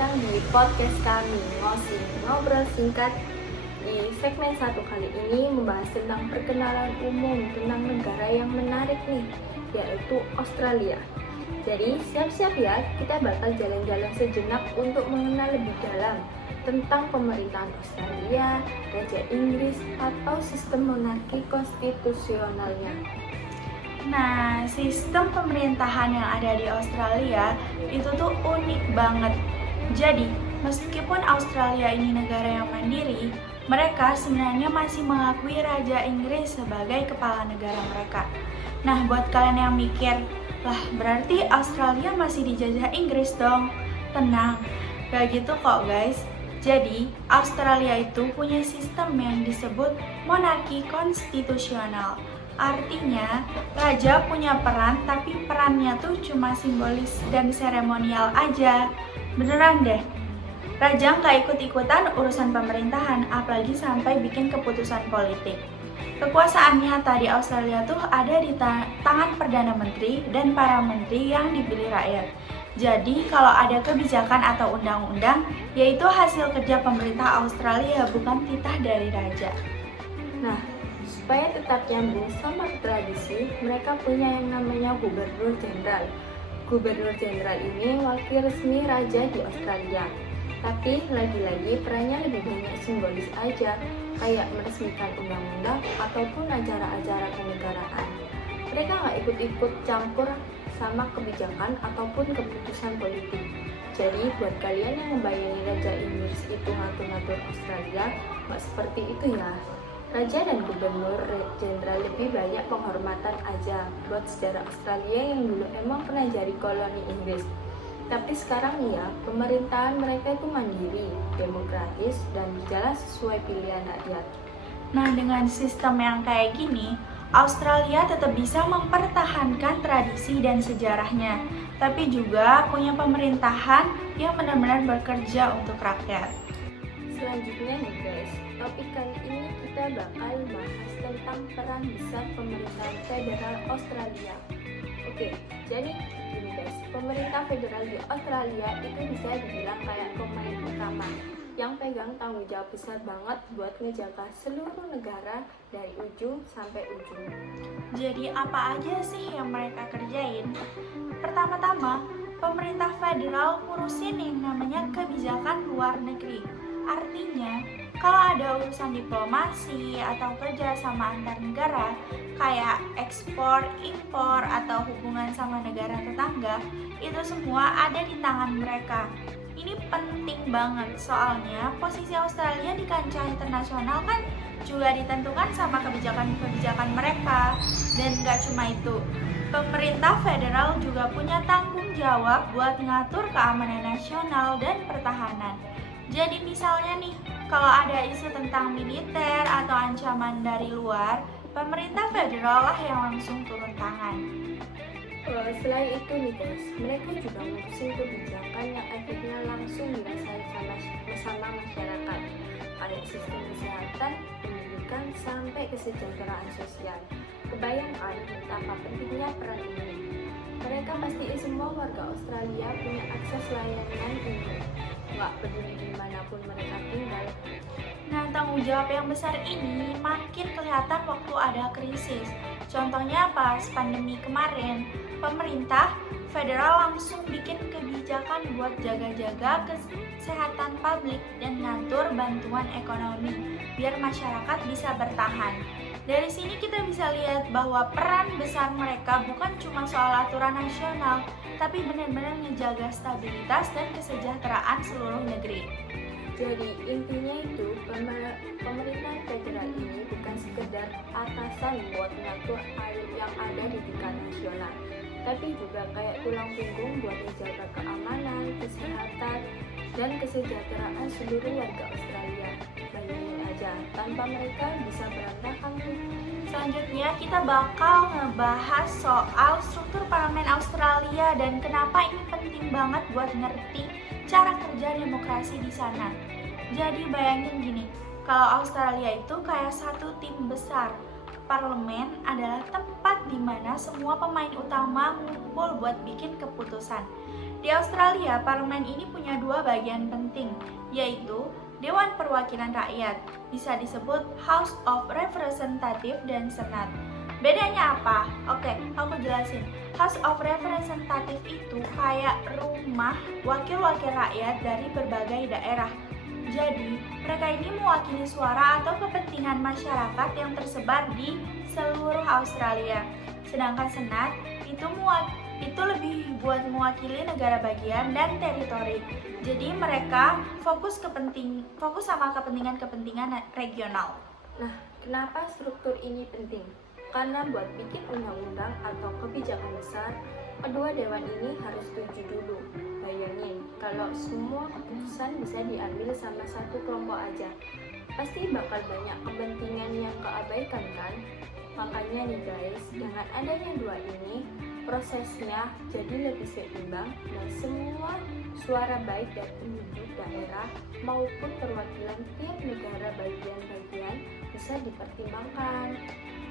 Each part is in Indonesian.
datang di podcast kami Ngobrol Singkat. Di segmen 1 kali ini membahas tentang perkenalan umum tentang negara yang menarik nih, yaitu Australia. Jadi siap-siap ya, kita bakal jalan-jalan sejenak untuk mengenal lebih dalam tentang pemerintahan Australia, Raja Inggris, atau sistem monarki konstitusionalnya. Nah, sistem pemerintahan yang ada di Australia itu tuh unik banget. Jadi, meskipun Australia ini negara yang mandiri, mereka sebenarnya masih mengakui Raja Inggris sebagai kepala negara mereka. Nah, buat kalian yang mikir, lah berarti Australia masih dijajah Inggris dong. Tenang, gak gitu kok guys. Jadi, Australia itu punya sistem yang disebut monarki konstitusional. Artinya, raja punya peran, tapi perannya tuh cuma simbolis dan seremonial aja. Beneran deh, raja nggak ikut-ikutan urusan pemerintahan, apalagi sampai bikin keputusan politik. Kekuasaan nyata di Australia tuh ada di tangan Perdana Menteri dan para menteri yang dipilih rakyat. Jadi, kalau ada kebijakan atau undang-undang, yaitu hasil kerja pemerintah Australia, bukan titah dari raja. Nah, supaya tetap nyambung sama tradisi, mereka punya yang namanya Gubernur Jenderal. Gubernur Jenderal ini wakil resmi raja di Australia. Tapi lagi-lagi perannya lebih banyak simbolis aja, kayak meresmikan undang-undang ataupun acara-acara kenegaraan. Mereka nggak ikut-ikut campur sama kebijakan ataupun keputusan politik. Jadi buat kalian yang membayangin Raja Inggris itu ngatur-ngatur Australia, nggak seperti itu ya. Raja dan Gubernur Jenderal lebih banyak penghormatan aja buat sejarah Australia yang dulu emang pernah jadi koloni Inggris. Tapi sekarang nih ya, pemerintahan mereka itu mandiri, demokratis, dan berjalan sesuai pilihan rakyat. Nah, dengan sistem yang kayak gini, Australia tetap bisa mempertahankan tradisi dan sejarahnya, tapi juga punya pemerintahan yang benar-benar bekerja untuk rakyat. Selanjutnya nih guys, topik kali ini kita bakal bahas tentang peran besar pemerintahan federal Australia. Oke, jadi gini guys, pemerintah federal di Australia itu bisa dibilang kayak pemain utama yang pegang tanggung jawab besar banget buat ngejaga seluruh negara dari ujung sampai ujung. Jadi apa aja sih yang mereka kerjain? Pertama-tama, pemerintah federal ngurusin yang namanya kebijakan luar negeri. Artinya, kalau ada urusan diplomasi atau kerja sama antar negara, kayak ekspor, impor, atau hubungan sama negara tetangga, itu semua ada di tangan mereka. Ini penting banget, soalnya posisi Australia di kancah internasional kan juga ditentukan sama kebijakan-kebijakan mereka. Dan gak cuma itu, pemerintah federal juga punya tanggung jawab buat ngatur keamanan nasional dan pertahanan. Jadi misalnya nih, kalau ada isu tentang militer atau ancaman dari luar, pemerintah federal lah yang langsung turun tangan. Selain itu nih guys, mereka juga ngurusin kebijakan yang efeknya langsung dirasain sama masyarakat, kayak sistem kesehatan, pendidikan, sampai kesejahteraan sosial. Kebayangkan betapa pentingnya peran ini. Mereka pastiin semua warga Australia punya akses layanan ini, nggak peduli dimanapun mereka tinggal. Nah, tanggung jawab yang besar ini makin kelihatan waktu ada krisis. Contohnya pas pandemi kemarin, pemerintah federal langsung bikin kebijakan buat jaga-jaga kesehatan publik dan ngatur bantuan ekonomi biar masyarakat bisa bertahan. Dari sini kita bisa lihat bahwa peran besar mereka bukan cuma soal aturan nasional, tapi benar-benar menjaga stabilitas dan kesejahteraan seluruh negeri. Jadi intinya itu, pemerintahan federal ini bukan sekedar atasan buat ngatur air yang ada di tingkat nasional, tapi juga kayak tulang punggung buat menjaga keamanan, kesehatan, dan kesejahteraan seluruh warga Australia. Bayangin aja, tanpa mereka bisa berantakan tuh. Selanjutnya kita bakal ngebahas soal struktur parlemen Australia dan kenapa ini penting banget buat ngerti cara kerja demokrasi di sana. Jadi bayangin gini, kalau Australia itu kayak satu tim besar. Parlemen adalah tempat di mana semua pemain utama ngumpul buat bikin keputusan. Di Australia, parlemen ini punya dua bagian penting, yaitu Dewan Perwakilan Rakyat, bisa disebut House of Representatives dan Senat. Bedanya apa? Oke, aku jelasin. House of Representatives itu kayak rumah wakil-wakil rakyat dari berbagai daerah. Jadi, mereka ini mewakili suara atau kepentingan masyarakat yang tersebar di seluruh Australia. Sedangkan Senat itu lebih buat mewakili negara bagian dan teritori. Jadi mereka fokus sama kepentingan regional. Nah, kenapa struktur ini penting? Karena buat bikin undang-undang atau kebijakan besar, kedua dewan ini harus setuju dulu. Bayangin, kalau semua keputusan bisa diambil sama satu kelompok aja, pasti bakal banyak kepentingan yang keabaikan kan? Makanya nih guys, dengan adanya dua ini, prosesnya jadi lebih seimbang dan semua suara baik dari penduduk daerah maupun perwakilan tiap negara bagian-bagian bisa dipertimbangkan.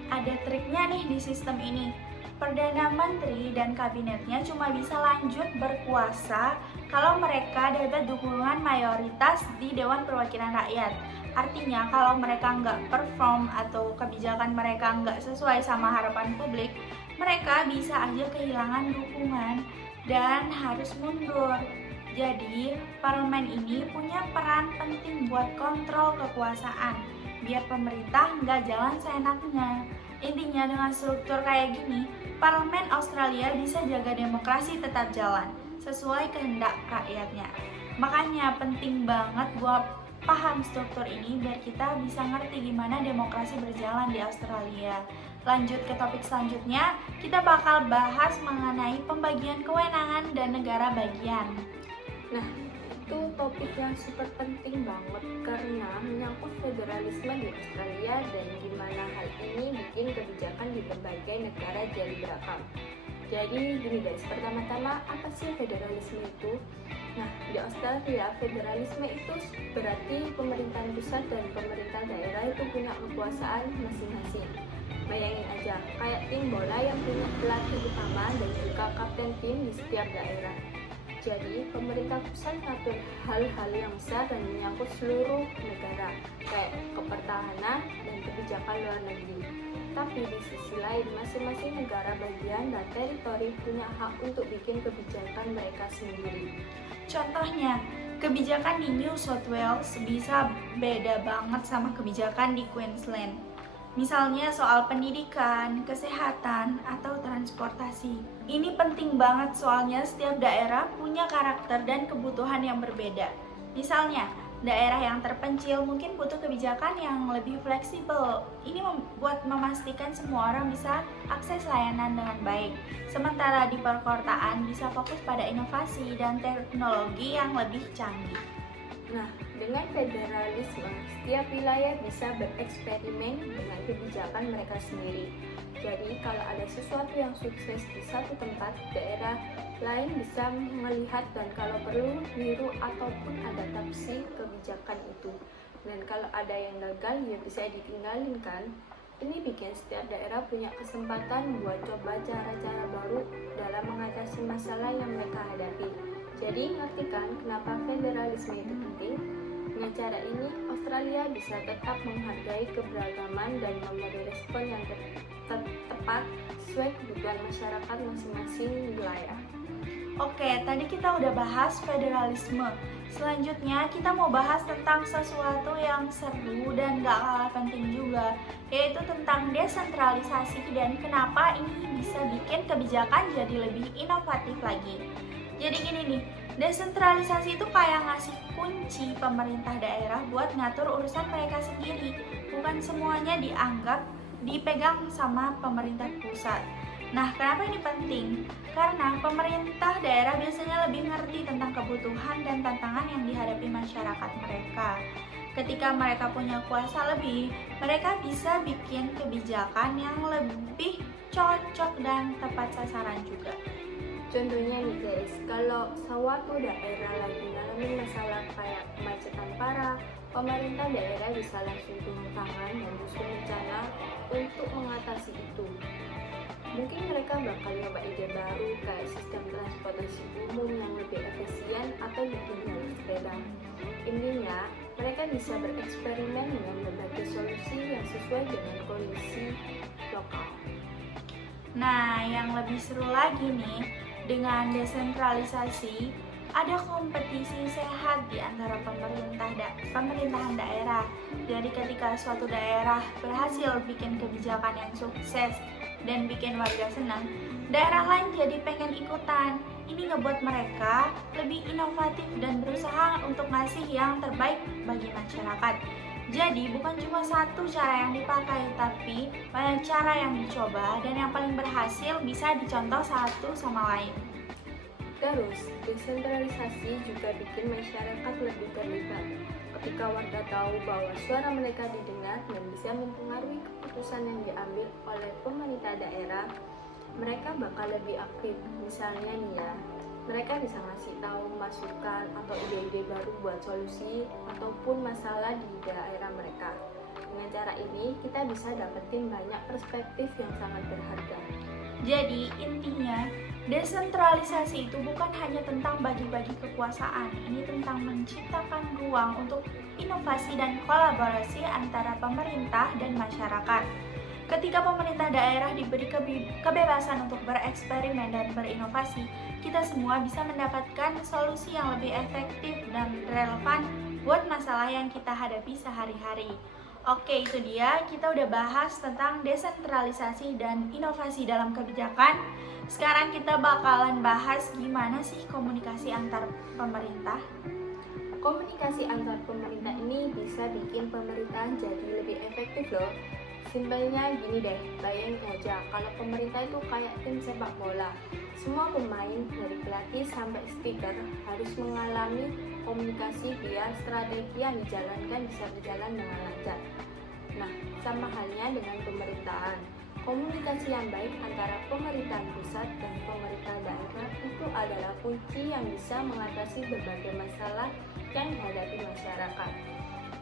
Ada triknya nih di sistem ini. Perdana Menteri dan kabinetnya cuma bisa lanjut berkuasa kalau mereka dapat dukungan mayoritas di Dewan Perwakilan Rakyat. Artinya kalau mereka nggak perform atau kebijakan mereka nggak sesuai sama harapan publik, mereka bisa aja kehilangan dukungan dan harus mundur. Jadi, parlemen ini punya peran penting buat kontrol kekuasaan, biar pemerintah nggak jalan seenaknya. Intinya dengan struktur kayak gini, parlemen Australia bisa jaga demokrasi tetap jalan, sesuai kehendak rakyatnya. Makanya penting banget buat paham struktur ini biar kita bisa ngerti gimana demokrasi berjalan di Australia. Lanjut ke topik selanjutnya, kita bakal bahas mengenai pembagian kewenangan dan negara bagian. Nah, itu topik yang super penting banget karena menyangkut federalisme di Australia dan gimana hal ini bikin kebijakan di berbagai negara jadi berakam. Jadi gini guys, pertama-tama apa sih federalisme itu? Nah, di Australia federalisme itu berarti pemerintahan pusat dan pemerintah daerah itu punya kekuasaan masing-masing. Bayangin aja, kayak tim bola yang punya pelatih utama dan juga kapten tim di setiap daerah. Jadi, pemerintah pusat ngatur hal-hal yang besar dan menyangkut seluruh negara, kayak kepertahanan dan kebijakan luar negeri. Tapi di sisi lain, masing-masing negara bagian dan teritori punya hak untuk bikin kebijakan mereka sendiri. Contohnya, kebijakan di New South Wales bisa beda banget sama kebijakan di Queensland. Misalnya soal pendidikan, kesehatan, atau transportasi. Ini penting banget soalnya setiap daerah punya karakter dan kebutuhan yang berbeda. Misalnya, daerah yang terpencil mungkin butuh kebijakan yang lebih fleksibel. Ini buat memastikan semua orang bisa akses layanan dengan baik. Sementara di perkotaan bisa fokus pada inovasi dan teknologi yang lebih canggih. Nah, dengan federalisme, setiap wilayah bisa bereksperimen dengan kebijakan mereka sendiri. Jadi, kalau ada sesuatu yang sukses di satu tempat, daerah lain bisa melihat dan kalau perlu niru ataupun adaptasi kebijakan itu. Dan kalau ada yang gagal, ya bisa ditinggalin kan? Ini bikin setiap daerah punya kesempatan buat coba cara-cara baru dalam mengatasi masalah yang mereka hadapi. Jadi, ngerti kan kenapa federalisme itu penting? Dengan cara ini, Australia bisa tetap menghargai keberagaman dan memberi respon yang tepat sesuai kebutuhan masyarakat masing-masing wilayah. Oke, tadi kita udah bahas federalisme. Selanjutnya kita mau bahas tentang sesuatu yang seru dan gak kalah penting juga, yaitu tentang desentralisasi dan kenapa ini bisa bikin kebijakan jadi lebih inovatif lagi. Jadi gini nih, desentralisasi itu kayak ngasih kunci pemerintah daerah buat ngatur urusan mereka sendiri. Bukan semuanya dipegang sama pemerintah pusat. Nah, kenapa ini penting? Karena pemerintah daerah biasanya lebih ngerti tentang kebutuhan dan tantangan yang dihadapi masyarakat mereka. Ketika mereka punya kuasa lebih, mereka bisa bikin kebijakan yang lebih cocok dan tepat sasaran juga. Contohnya nih guys, kalau suatu daerah lagi ngalamin masalah kayak kemacetan parah, pemerintah daerah bisa langsung turun tangan dan susun rencana untuk mengatasi itu. Mungkin mereka bakal nyoba ide baru kayak sistem transportasi umum yang lebih efisien atau bikin jalur sepeda. Intinya, mereka bisa bereksperimen dengan berbagai solusi yang sesuai dengan kondisi lokal. Nah, yang lebih seru lagi nih, dengan desentralisasi, ada kompetisi sehat di antara pemerintahan daerah. Jadi ketika suatu daerah berhasil bikin kebijakan yang sukses dan bikin warga senang, daerah lain jadi pengen ikutan. Ini ngebuat mereka lebih inovatif dan berusaha untuk ngasih yang terbaik bagi masyarakat. Jadi bukan cuma satu cara yang dipakai, tapi banyak cara yang dicoba dan yang paling berhasil bisa dicontoh satu sama lain. Terus, desentralisasi juga bikin masyarakat lebih terlibat. Ketika warga tahu bahwa suara mereka didengar dan bisa mempengaruhi keputusan yang diambil oleh pemerintah daerah, mereka bakal lebih aktif. Misalnya nih ya, mereka bisa ngasih tahu masukan atau ide-ide baru buat solusi ataupun masalah di daerah mereka. Dengan cara ini, kita bisa dapetin banyak perspektif yang sangat berharga. Jadi intinya, desentralisasi itu bukan hanya tentang bagi-bagi kekuasaan, ini tentang menciptakan ruang untuk inovasi dan kolaborasi antara pemerintah dan masyarakat. Ketika pemerintah daerah diberi kebebasan untuk bereksperimen dan berinovasi, kita semua bisa mendapatkan solusi yang lebih efektif dan relevan buat masalah yang kita hadapi sehari-hari. Oke, itu dia, kita udah bahas tentang desentralisasi dan inovasi dalam kebijakan. Sekarang kita bakalan bahas gimana sih komunikasi antar pemerintah. Komunikasi antar pemerintah ini bisa bikin pemerintahan jadi lebih efektif loh. Simpelnya gini deh, bayangin aja kalau pemerintah itu kayak tim sepak bola. Semua pemain dari pelatih sampai speaker harus mengalami komunikasi biar strategi yang dijalankan bisa berjalan dengan lancar. Nah, sama halnya dengan pemerintahan. Komunikasi yang baik antara pemerintahan pusat dan pemerintah daerah itu adalah kunci yang bisa mengatasi berbagai masalah yang dihadapi masyarakat.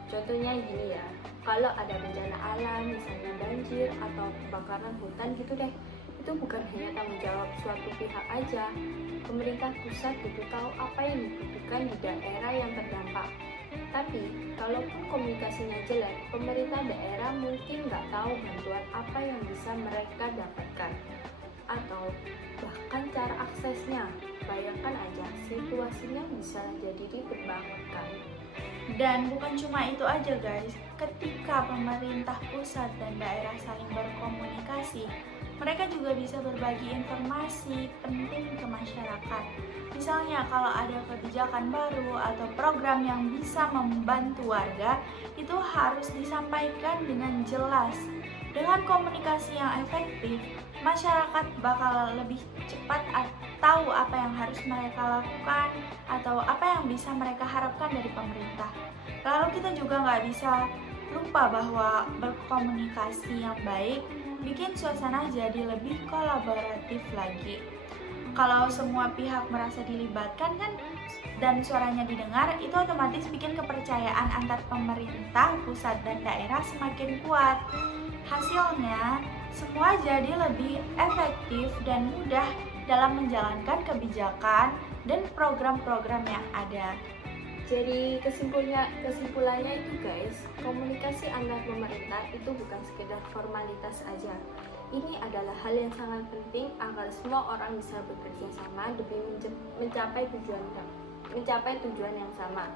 Contohnya gini ya, kalau ada bencana alam, misalnya banjir atau kebakaran hutan gitu deh, itu bukan hanya tanggung jawab suatu pihak aja. Pemerintah pusat butuh tahu apa yang dibutuhkan di daerah yang terdampak. Tapi, kalaupun komunikasinya jelek, pemerintah daerah mungkin nggak tahu bantuan apa yang bisa mereka dapatkan. Atau bahkan cara aksesnya. Bayangkan aja, situasinya bisa jadi ribet banget kan. Dan bukan cuma itu aja guys, ketika pemerintah pusat dan daerah saling berkomunikasi, mereka juga bisa berbagi informasi penting ke masyarakat. Misalnya kalau ada kebijakan baru atau program yang bisa membantu warga, itu harus disampaikan dengan jelas. Dengan komunikasi yang efektif, masyarakat bakal lebih cepat tahu apa yang harus mereka lakukan atau apa yang bisa mereka harapkan dari pemerintah. Lalu kita juga nggak bisa lupa bahwa berkomunikasi yang baik bikin suasana jadi lebih kolaboratif lagi. Kalau semua pihak merasa dilibatkan kan dan suaranya didengar, itu otomatis bikin kepercayaan antar pemerintah pusat dan daerah semakin kuat. Hasilnya, semua jadi lebih efektif dan mudah dalam menjalankan kebijakan dan program-program yang ada. Jadi kesimpulannya itu guys, komunikasi antar pemerintah itu bukan sekedar formalitas aja. Ini adalah hal yang sangat penting agar semua orang bisa bekerja sama demi mencapai tujuan yang sama.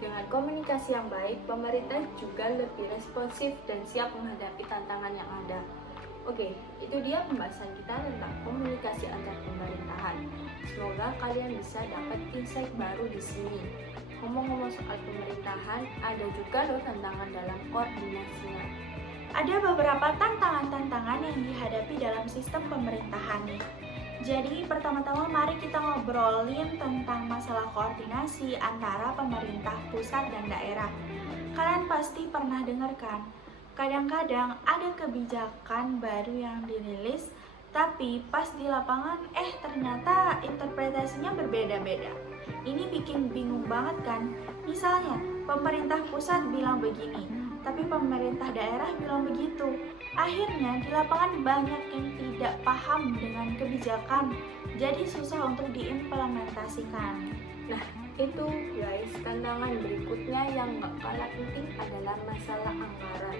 Dengan komunikasi yang baik, pemerintah juga lebih responsif dan siap menghadapi tantangan yang ada. Oke, itu dia pembahasan kita tentang komunikasi antar pemerintahan. Semoga kalian bisa dapat insight baru di sini. Ngomong-ngomong soal pemerintahan, ada juga loh tantangan dalam koordinasinya. Ada beberapa tantangan-tantangan yang dihadapi dalam sistem pemerintahan nih. Jadi pertama-tama mari kita ngobrolin tentang masalah koordinasi antara pemerintah pusat dan daerah. Kalian pasti pernah dengar kan? Kadang-kadang ada kebijakan baru yang dirilis, tapi pas di lapangan ternyata interpretasinya berbeda-beda. Ini bikin bingung banget kan? Misalnya, pemerintah pusat bilang begini, tapi pemerintah daerah bilang begitu. Akhirnya di lapangan banyak yang tidak paham dengan kebijakan, jadi susah untuk diimplementasikan. Nah, itu guys, tantangan berikutnya yang gak kalah penting adalah masalah anggaran.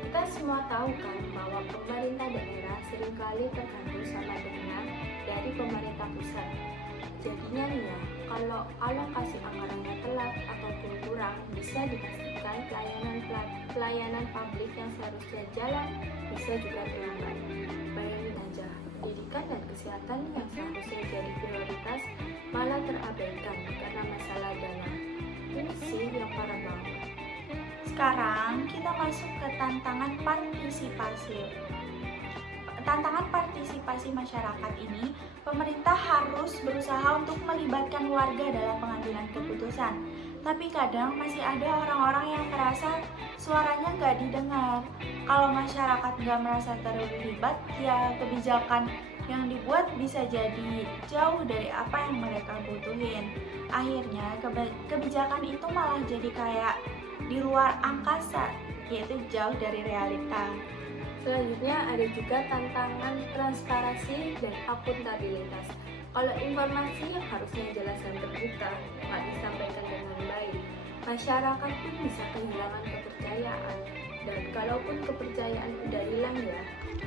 Kita semua tahu kan bahwa pemerintah daerah seringkali tergantung sama dana dari pemerintah pusat. Jadinya nih ya, kalau alokasi anggarannya telat ataupun kurang, bisa dipastikan pelayanan publik yang seharusnya jalan bisa juga terlambat. Bayangin aja, pendidikan dan kesehatan yang seharusnya jadi prioritas malah terabaikan karena masalah dana. Ini sih yang parah banget. Sekarang kita masuk ke tantangan partisipasi. Tantangan partisipasi masyarakat ini, pemerintah harus berusaha untuk melibatkan warga dalam pengambilan keputusan. Tapi kadang masih ada orang-orang yang merasa suaranya nggak didengar. Kalau masyarakat nggak merasa terlibat, ya kebijakan yang dibuat bisa jadi jauh dari apa yang mereka butuhin. Akhirnya kebijakan itu malah jadi kayak di luar angkasa, yaitu jauh dari realita. Selanjutnya ada juga tantangan transparansi dan akuntabilitas. Kalau informasi yang harusnya jelas dan terbuka nggak disampaikan dengan baik, masyarakat pun bisa kehilangan kepercayaan. Dan kalaupun kepercayaan udah hilang ya,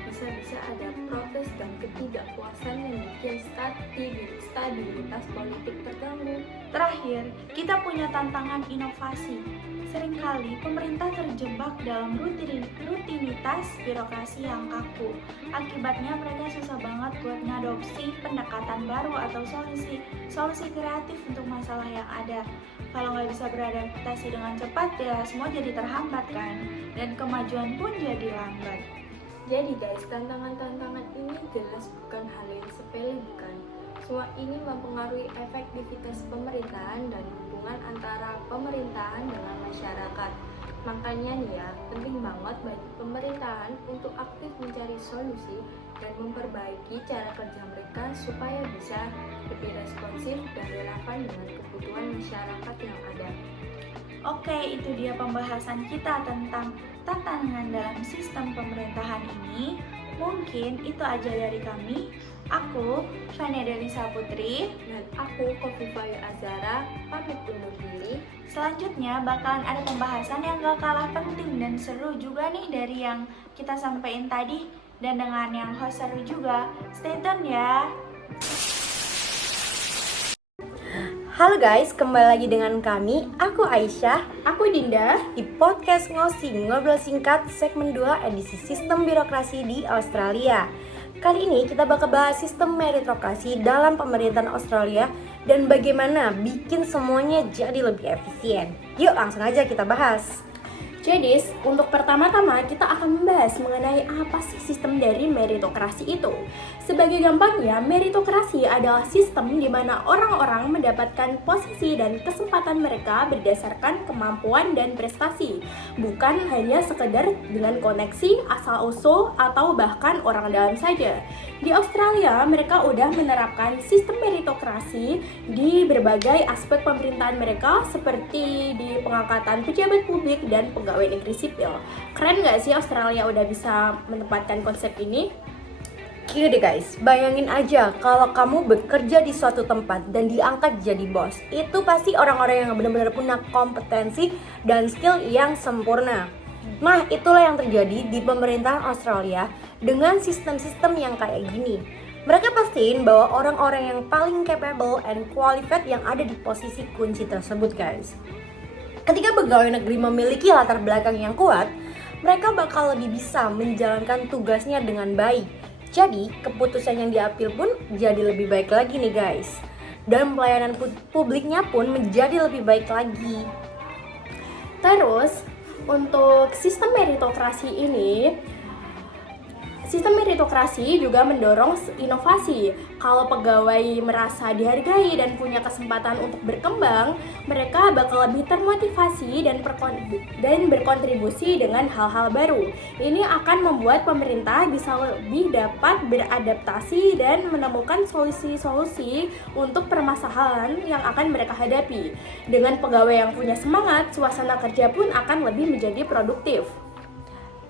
bisa-bisa ada protes dan ketidakpuasan yang bikin stabilitas politik terganggu. Terakhir, kita punya tantangan inovasi. Seringkali pemerintah terjebak dalam rutinitas birokrasi yang kaku. Akibatnya mereka susah banget buat ngadopsi pendekatan baru atau solusi kreatif untuk masalah yang ada. Kalau nggak bisa beradaptasi dengan cepat, ya semua jadi terhambat kan, dan kemajuan pun jadi lambat. Jadi guys, tantangan-tantangan ini jelas bukan hal yang sepele, bukan? Semua ini mempengaruhi efektivitas pemerintahan dan hubungan antara pemerintahan dengan masyarakat. Makanya nih ya, penting banget bagi pemerintahan untuk aktif mencari solusi dan memperbaiki cara kerja mereka supaya bisa lebih responsif dan relevan dengan kebutuhan masyarakat yang ada. Oke, itu dia pembahasan kita tentang tantangan dalam sistem pemerintahan ini. Mungkin itu aja dari kami. Aku, Fania Delisa Putri, Dan aku, Kofifa Azara, pamit undur diri. Selanjutnya bakalan ada pembahasan yang gak kalah penting dan seru juga nih dari yang kita sampaikan tadi, dan dengan yang host seru juga. Stay tune ya. Halo guys, kembali lagi dengan kami, aku Aisyah, Aku Dinda. di podcast Ngobrol Singkat segmen 2 edisi Sistem Birokrasi di Australia. Kali ini kita bakal bahas sistem meritokrasi dalam pemerintahan Australia dan bagaimana bikin semuanya jadi lebih efisien. Yuk langsung aja kita bahas. Jadi, untuk pertama-tama kita akan membahas mengenai apa sih sistem dari meritokrasi itu. Sebagai gampangnya, meritokrasi adalah sistem di mana orang-orang mendapatkan posisi dan kesempatan mereka berdasarkan kemampuan dan prestasi, bukan hanya sekedar dengan koneksi, asal-usul, atau bahkan orang dalam saja. Di Australia, mereka udah menerapkan sistem meritokrasi di berbagai aspek pemerintahan mereka seperti di pengangkatan pejabat publik dan pegawai negeri sipil. Keren nggak sih Australia udah bisa menempatkan konsep ini? Gini deh guys, bayangin aja kalau kamu bekerja di suatu tempat dan diangkat jadi bos. Itu pasti orang-orang yang benar-benar punya kompetensi dan skill yang sempurna. Nah, itulah yang terjadi di pemerintahan Australia dengan sistem-sistem yang kayak gini. Mereka pastiin bahwa orang-orang yang paling capable and qualified yang ada di posisi kunci tersebut guys. Ketika pegawai negeri memiliki latar belakang yang kuat, mereka bakal lebih bisa menjalankan tugasnya dengan baik. Jadi, keputusan yang diambil pun jadi lebih baik lagi nih guys. Dan pelayanan publiknya pun menjadi lebih baik lagi. Terus, untuk sistem meritokrasi ini, sistem meritokrasi juga mendorong inovasi. Kalau pegawai merasa dihargai dan punya kesempatan untuk berkembang, mereka bakal lebih termotivasi dan berkontribusi dengan hal-hal baru. Ini akan membuat pemerintah bisa lebih dapat beradaptasi dan menemukan solusi-solusi untuk permasalahan yang akan mereka hadapi. Dengan pegawai yang punya semangat, suasana kerja pun akan lebih menjadi produktif.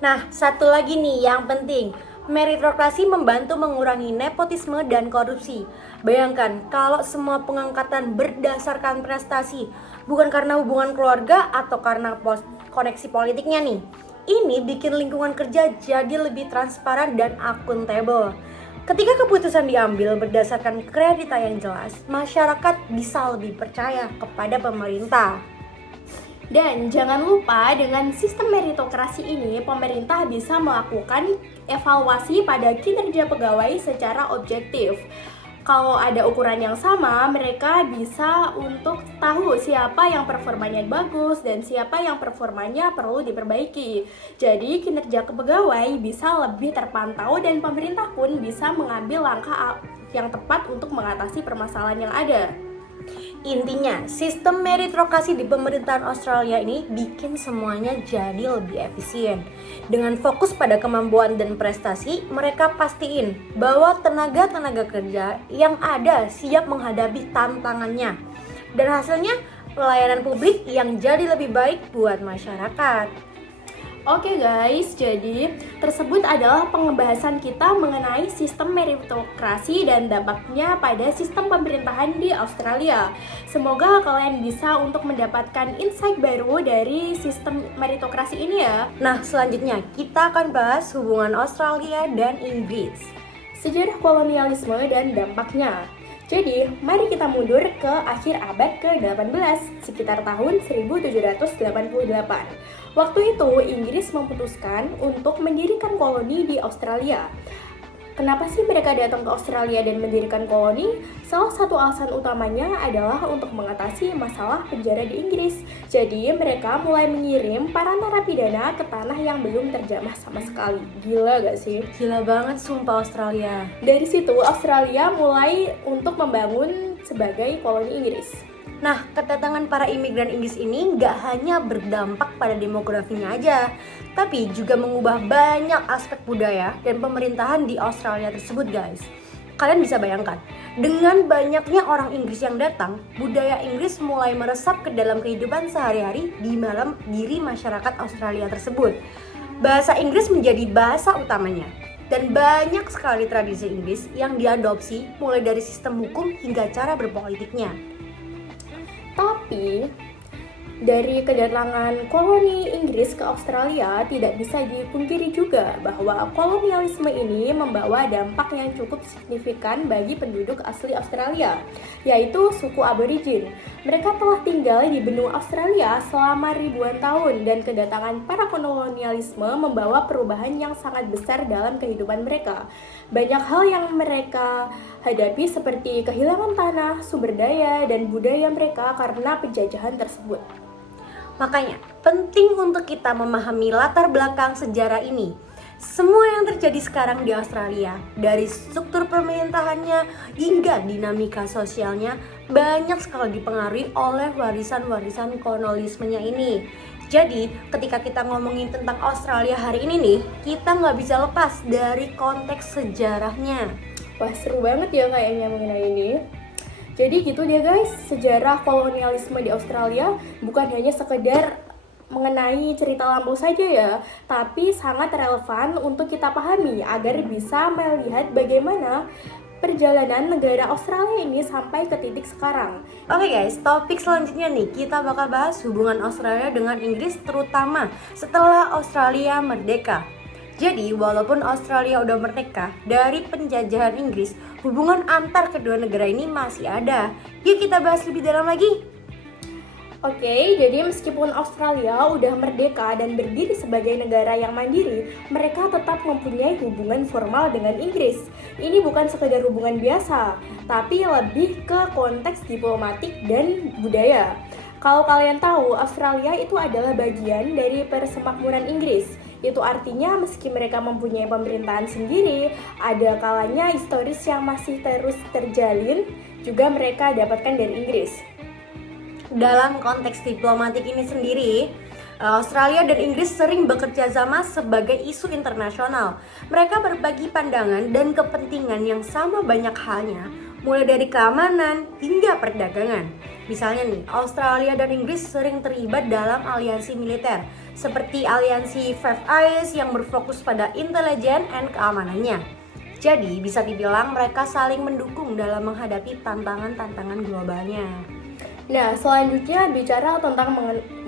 Nah, satu lagi nih yang penting, meritokrasi membantu mengurangi nepotisme dan korupsi. Bayangkan kalau semua pengangkatan berdasarkan prestasi, bukan karena hubungan keluarga atau karena koneksi politiknya nih. Ini bikin lingkungan kerja jadi lebih transparan dan akuntabel. Ketika keputusan diambil berdasarkan kredita yang jelas, masyarakat bisa lebih percaya kepada pemerintah. Dan jangan lupa dengan sistem meritokrasi ini, pemerintah bisa melakukan evaluasi pada kinerja pegawai secara objektif. Kalau ada ukuran yang sama, mereka bisa untuk tahu siapa yang performanya bagus dan siapa yang performanya perlu diperbaiki. Jadi kinerja kepegawai bisa lebih terpantau dan pemerintah pun bisa mengambil langkah yang tepat untuk mengatasi permasalahan yang ada. Intinya, sistem meritokrasi di pemerintahan Australia ini bikin semuanya jadi lebih efisien. Dengan fokus pada kemampuan dan prestasi, mereka pastiin bahwa tenaga-tenaga kerja yang ada siap menghadapi tantangannya. Dan hasilnya, pelayanan publik yang jadi lebih baik buat masyarakat. Oke guys, jadi tersebut adalah pengembahasan kita mengenai sistem meritokrasi dan dampaknya pada sistem pemerintahan di Australia. Semoga kalian bisa untuk mendapatkan insight baru dari sistem meritokrasi ini ya. Nah, selanjutnya kita akan bahas hubungan Australia dan Inggris. Sejarah kolonialisme dan dampaknya. Jadi, mari kita mundur ke akhir abad ke-18, sekitar tahun 1788. Waktu itu, Inggris memutuskan untuk mendirikan koloni di Australia. Kenapa sih mereka datang ke Australia dan mendirikan koloni? Salah satu alasan utamanya adalah untuk mengatasi masalah penjara di Inggris. Jadi, mereka mulai mengirim para narapidana ke tanah yang belum terjamah sama sekali. Gila gak sih? Gila banget sumpah Australia. Dari situ, Australia mulai untuk membangun sebagai koloni Inggris. Nah, kedatangan para imigran Inggris ini nggak hanya berdampak pada demografinya aja, tapi juga mengubah banyak aspek budaya dan pemerintahan di Australia tersebut, guys. Kalian bisa bayangkan, dengan banyaknya orang Inggris yang datang, budaya Inggris mulai meresap ke dalam kehidupan sehari-hari di dalam diri masyarakat Australia tersebut. Bahasa Inggris menjadi bahasa utamanya. Dan banyak sekali tradisi Inggris yang diadopsi mulai dari sistem hukum hingga cara berpolitiknya. Tapi, dari kedatangan koloni Inggris ke Australia tidak bisa dipungkiri juga bahwa kolonialisme ini membawa dampak yang cukup signifikan bagi penduduk asli Australia, yaitu suku aborigin. Mereka telah tinggal di benua Australia selama ribuan tahun dan kedatangan para kolonialisme membawa perubahan yang sangat besar dalam kehidupan mereka. Banyak hal yang mereka hadapi seperti kehilangan tanah, sumber daya, dan budaya mereka karena penjajahan tersebut. Makanya, penting untuk kita memahami latar belakang sejarah ini. Semua yang terjadi sekarang di Australia, dari struktur pemerintahannya hingga dinamika sosialnya, banyak sekali dipengaruhi oleh warisan-warisan kolonialismenya ini. Jadi, ketika kita ngomongin tentang Australia hari ini nih, kita nggak bisa lepas dari konteks sejarahnya. Wah, seru banget ya kayaknya mengenai ini. Jadi gitu deh guys, sejarah kolonialisme di Australia bukan hanya sekedar mengenai cerita lampau saja ya, tapi sangat relevan untuk kita pahami agar bisa melihat bagaimana perjalanan negara Australia ini sampai ke titik sekarang. Oke guys, topik selanjutnya nih, kita bakal bahas hubungan Australia dengan Inggris terutama setelah Australia merdeka. Jadi, walaupun Australia udah merdeka dari penjajahan Inggris, hubungan antar kedua negara ini masih ada. Yuk kita bahas lebih dalam lagi. Oke, jadi meskipun Australia udah merdeka dan berdiri sebagai negara yang mandiri, mereka tetap mempunyai hubungan formal dengan Inggris. Ini bukan sekedar hubungan biasa, tapi lebih ke konteks diplomatik dan budaya. Kalau kalian tahu, Australia itu adalah bagian dari persemakmuran Inggris. Itu artinya meski mereka mempunyai pemerintahan sendiri, ada kalanya historis yang masih terus terjalin juga mereka dapatkan dari Inggris. Dalam konteks diplomatik ini sendiri, Australia dan Inggris sering bekerja sama sebagai isu internasional. Mereka berbagi pandangan dan kepentingan yang sama banyak halnya, mulai dari keamanan hingga perdagangan. Misalnya nih, Australia dan Inggris sering terlibat dalam aliansi militer seperti aliansi Five Eyes yang berfokus pada intelijen dan keamanannya. Jadi bisa dibilang mereka saling mendukung dalam menghadapi tantangan-tantangan globalnya. Nah, selanjutnya bicara tentang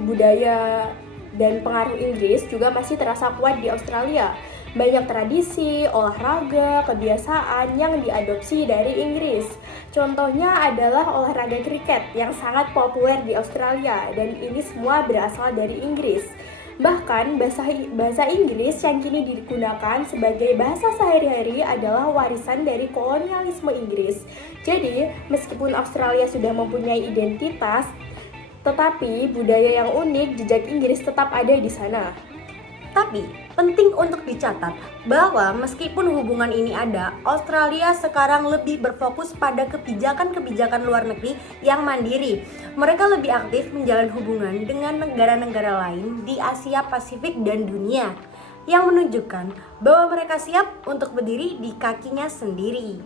budaya dan pengaruh Inggris juga masih terasa kuat di Australia. Banyak tradisi, olahraga, kebiasaan yang diadopsi dari Inggris. Contohnya adalah olahraga kriket yang sangat populer di Australia dan ini semua berasal dari Inggris. Bahkan bahasa Inggris yang kini digunakan sebagai bahasa sehari-hari adalah warisan dari kolonialisme Inggris. Jadi, meskipun Australia sudah mempunyai identitas, tetapi budaya yang unik jejak Inggris tetap ada di sana. Tapi penting untuk dicatat bahwa meskipun hubungan ini ada, Australia sekarang lebih berfokus pada kebijakan-kebijakan luar negeri yang mandiri. Mereka lebih aktif menjalin hubungan dengan negara-negara lain di Asia Pasifik dan dunia, yang menunjukkan bahwa mereka siap untuk berdiri di kakinya sendiri.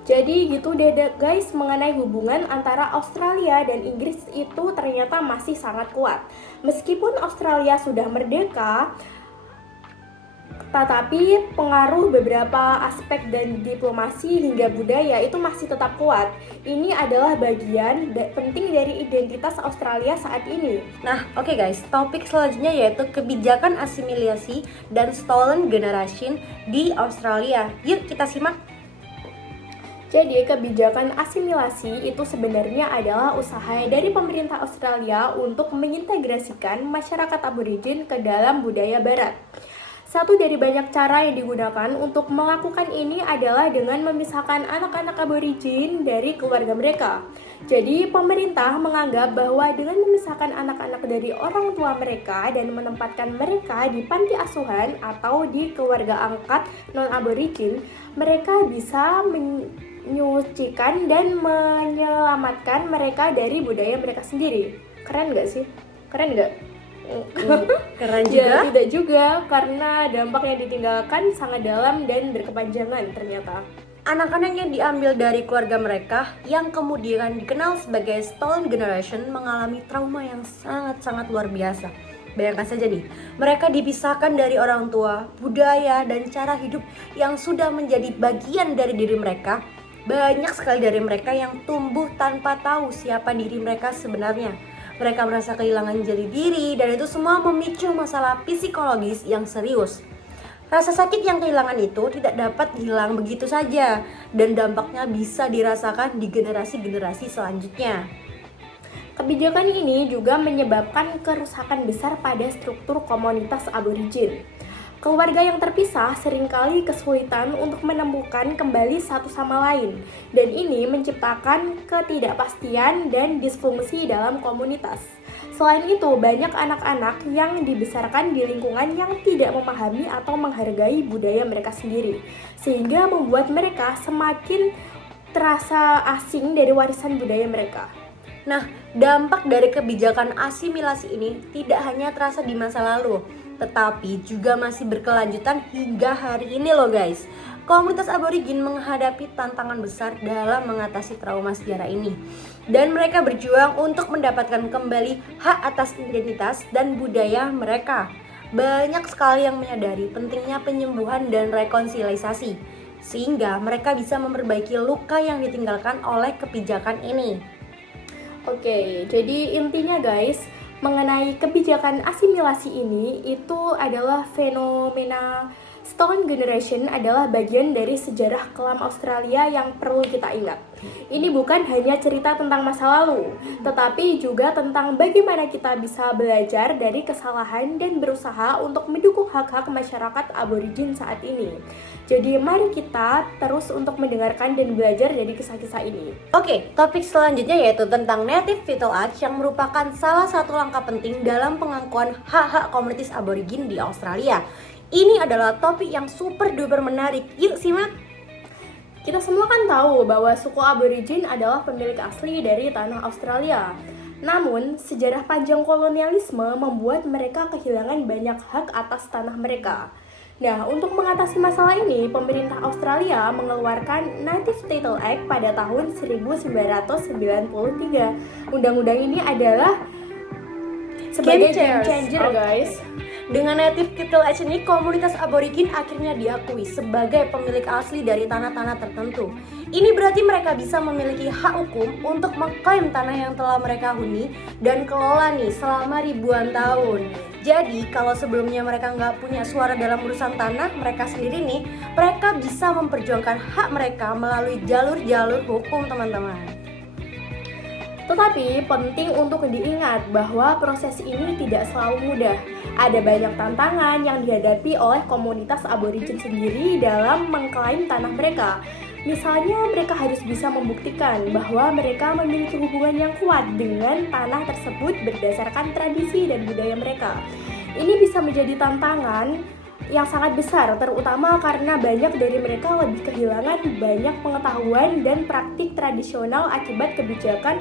Jadi gitu deh guys, mengenai hubungan antara Australia dan Inggris itu ternyata masih sangat kuat. Meskipun Australia sudah merdeka, tetapi pengaruh beberapa aspek dan diplomasi hingga budaya itu masih tetap kuat. Ini adalah bagian penting dari identitas Australia saat ini. Nah, oke guys, topik selanjutnya yaitu kebijakan asimilasi dan stolen generation di Australia. Yuk kita simak. Jadi, kebijakan asimilasi itu sebenarnya adalah usaha dari pemerintah Australia untuk mengintegrasikan masyarakat aborigin ke dalam budaya barat. Satu dari banyak cara yang digunakan untuk melakukan ini adalah dengan memisahkan anak-anak aborigin dari keluarga mereka. Jadi, pemerintah menganggap bahwa dengan memisahkan anak-anak dari orang tua mereka dan menempatkan mereka di panti asuhan atau di keluarga angkat non-aborigin, mereka bisa menyucikan dan menyelamatkan mereka dari budaya mereka sendiri. Keren gak sih? Keren gak? Keren juga. Ya, tidak juga, karena dampak yang ditinggalkan sangat dalam dan berkepanjangan ternyata. Anak-anak yang diambil dari keluarga mereka yang kemudian dikenal sebagai stolen generation mengalami trauma yang sangat-sangat luar biasa. Bayangkan saja nih, mereka dipisahkan dari orang tua, budaya, dan cara hidup yang sudah menjadi bagian dari diri mereka. Banyak sekali dari mereka yang tumbuh tanpa tahu siapa diri mereka sebenarnya. Mereka merasa kehilangan jati diri dan itu semua memicu masalah psikologis yang serius. Rasa sakit yang kehilangan itu tidak dapat hilang begitu saja dan dampaknya bisa dirasakan di generasi-generasi selanjutnya. Kebijakan ini juga menyebabkan kerusakan besar pada struktur komunitas aborigin. Keluarga yang terpisah seringkali kesulitan untuk menemukan kembali satu sama lain, dan ini menciptakan ketidakpastian dan disfungsi dalam komunitas. Selain itu, banyak anak-anak yang dibesarkan di lingkungan yang tidak memahami atau menghargai budaya mereka sendiri, sehingga membuat mereka semakin terasa asing dari warisan budaya mereka. Nah, dampak dari kebijakan asimilasi ini tidak hanya terasa di masa lalu, tetapi juga masih berkelanjutan hingga hari ini loh guys. Komunitas aborigin menghadapi tantangan besar dalam mengatasi trauma sejarah ini. Dan mereka berjuang untuk mendapatkan kembali hak atas identitas dan budaya mereka. Banyak sekali yang menyadari pentingnya penyembuhan dan rekonsiliasi, sehingga mereka bisa memperbaiki luka yang ditinggalkan oleh kebijakan ini. Oke, jadi intinya guys, mengenai kebijakan asimilasi ini itu adalah fenomena stolen generation adalah bagian dari sejarah kelam Australia yang perlu kita ingat. Ini bukan hanya cerita tentang masa lalu, tetapi juga tentang bagaimana kita bisa belajar dari kesalahan dan berusaha untuk mendukung hak-hak masyarakat aborigin saat ini. Jadi mari kita terus untuk mendengarkan dan belajar dari kisah-kisah ini. Oke, topik selanjutnya yaitu tentang Native Title Act yang merupakan salah satu langkah penting dalam pengakuan hak-hak komunitas aborigin di Australia. Ini adalah topik yang super duper menarik. Yuk simak. Kita semua kan tahu bahwa suku aborigin adalah pemilik asli dari tanah Australia. Namun, sejarah panjang kolonialisme membuat mereka kehilangan banyak hak atas tanah mereka. Nah, untuk mengatasi masalah ini, pemerintah Australia mengeluarkan Native Title Act pada tahun 1993. Undang-undang ini adalah sebagai game Game changer Oke. guys. Dengan Native Title Age ini, komunitas aborigin akhirnya diakui sebagai pemilik asli dari tanah-tanah tertentu. Ini berarti mereka bisa memiliki hak hukum untuk mengklaim tanah yang telah mereka huni dan kelola nih selama ribuan tahun. Jadi kalau sebelumnya mereka nggak punya suara dalam urusan tanah mereka sendiri nih, mereka bisa memperjuangkan hak mereka melalui jalur-jalur hukum, teman-teman. Tetapi penting untuk diingat bahwa proses ini tidak selalu mudah. Ada banyak tantangan yang dihadapi oleh komunitas aborigin sendiri dalam mengklaim tanah mereka. Misalnya mereka harus bisa membuktikan bahwa mereka memiliki hubungan yang kuat dengan tanah tersebut berdasarkan tradisi dan budaya mereka. Ini bisa menjadi tantangan yang sangat besar, terutama karena banyak dari mereka lebih kehilangan banyak pengetahuan dan praktik tradisional akibat kebijakan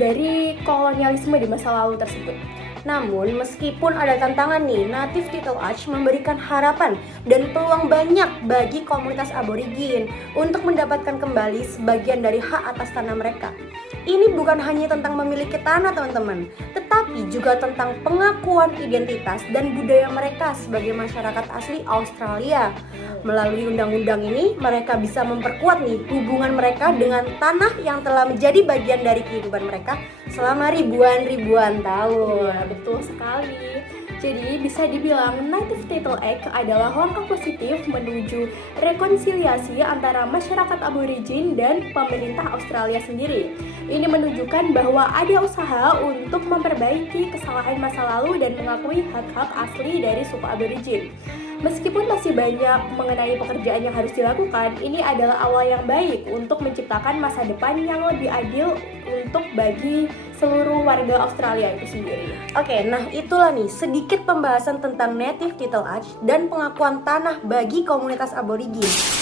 dari kolonialisme di masa lalu tersebut. Namun, meskipun ada tantangan nih, Native Title Age memberikan harapan dan peluang banyak bagi komunitas aborigin untuk mendapatkan kembali sebagian dari hak atas tanah mereka. Ini bukan hanya tentang memiliki tanah, teman-teman, tetapi juga tentang pengakuan identitas dan budaya mereka sebagai masyarakat asli Australia. Melalui undang-undang ini, mereka bisa memperkuat nih hubungan mereka dengan tanah yang telah menjadi bagian dari kehidupan mereka selama ribuan tahun. Iya, betul sekali. Jadi bisa dibilang Native Title Act adalah langkah positif menuju rekonsiliasi antara masyarakat aborigin dan pemerintah Australia sendiri. Ini menunjukkan bahwa ada usaha untuk memperbaiki kesalahan masa lalu dan mengakui hak-hak asli dari suku aborigin. Meskipun masih banyak mengenai pekerjaan yang harus dilakukan, ini adalah awal yang baik untuk menciptakan masa depan yang lebih adil untuk bagi seluruh warga Australia itu sendiri. Oke, nah itulah nih sedikit pembahasan tentang Native Title Age dan pengakuan tanah bagi komunitas aborigin.